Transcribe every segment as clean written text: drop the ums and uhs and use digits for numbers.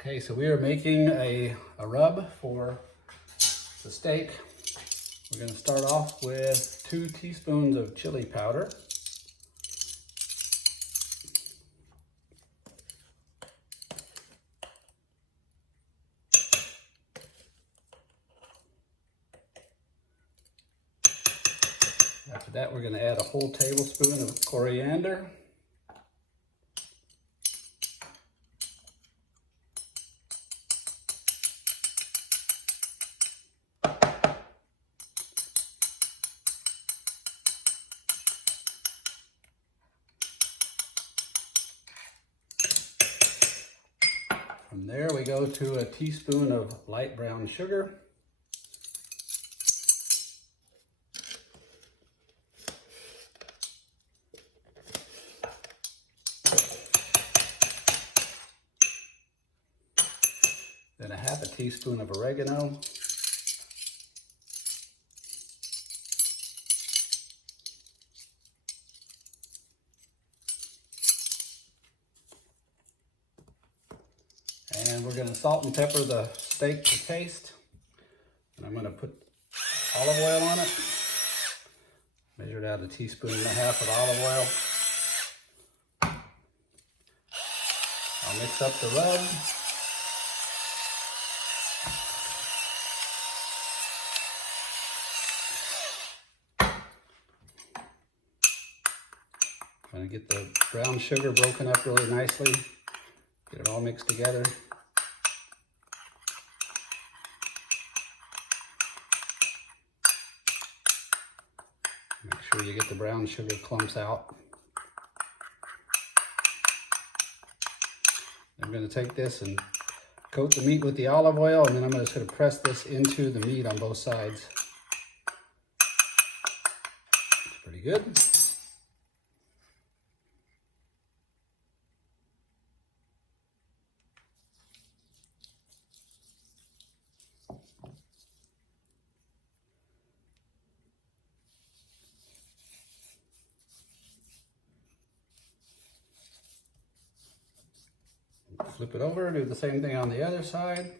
Okay, so we are making a rub for the steak. We're going to start off with 2 teaspoons of chili powder. After that, we're going to add a whole tablespoon of coriander. From there, we go to a teaspoon of light brown sugar. Then a half a teaspoon of oregano. And we're going to salt and pepper the steak to taste. And I'm going to put olive oil on it. Measured out 1.5 teaspoons of olive oil. I'll mix up the rub. I'm going to get the brown sugar broken up really nicely. Get it all mixed together. Make sure you get the brown sugar clumps out. I'm going to take this and coat the meat with the olive oil, and then I'm going to sort of press this into the meat on both sides. It's pretty good. Flip it over, do the same thing on the other side.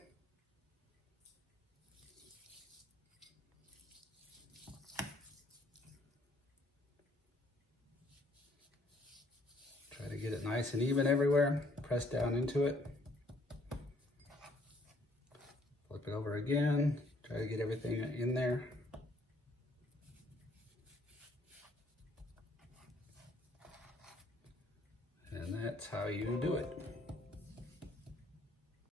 Try to get it nice and even everywhere. Press down into it. Flip it over again. Try to get everything in there. And that's how you do it.